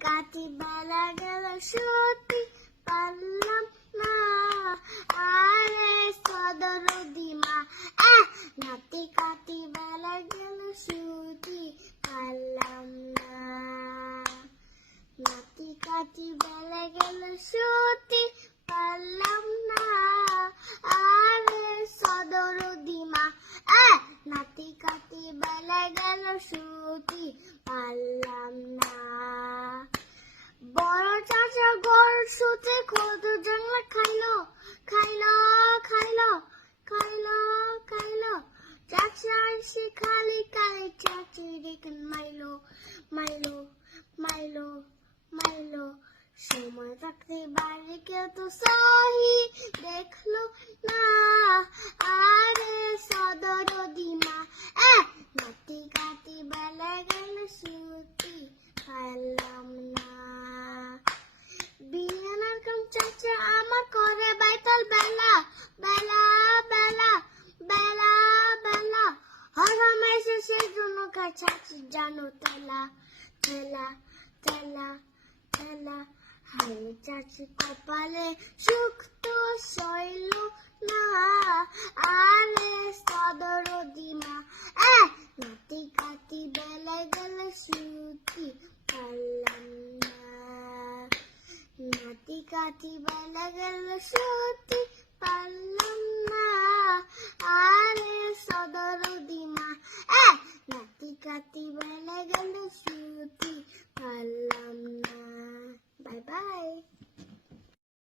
কাটি বেলা গেল সত্যি পারলাম না আরে সদর দিমা নাতি কাটি বেলা গেল সত্যি পারলাম না নাতি কাটি বেলা গেল সত্যি পারলাম না আরে সদর দিমা নাতি কাটি বেলা গেল সত্যি পারলাম না বড় চাচা ঘর শুতে খোদ জানলা খাইলো খাইলো খাইলো খাইলো খাইলো চাচা এসে খালি খালি চাচি রেখে মাইলো মাইলো মাইলো মাইলো সময় থাকতে বাড়ি কেউ তো সহি দেখলো না আরে সদর দিমা নাতি কাটি বেলা গেল সত্যি পারলাম না বিয়ানার কাম চাচা আমার করে বাইতাল বেলা বেলা বেলা বেলা বেলা হরম এসে সেই জন্য চাচি জানো তেলা তেলা তেলা তেলা হায় চাচি কপালে সুখ তো সইল না আরে সদর দিমা নাতি কাটি বেলা গেল সত্যি পারলাম না নাতি কাটি বেলা গেল সত্যি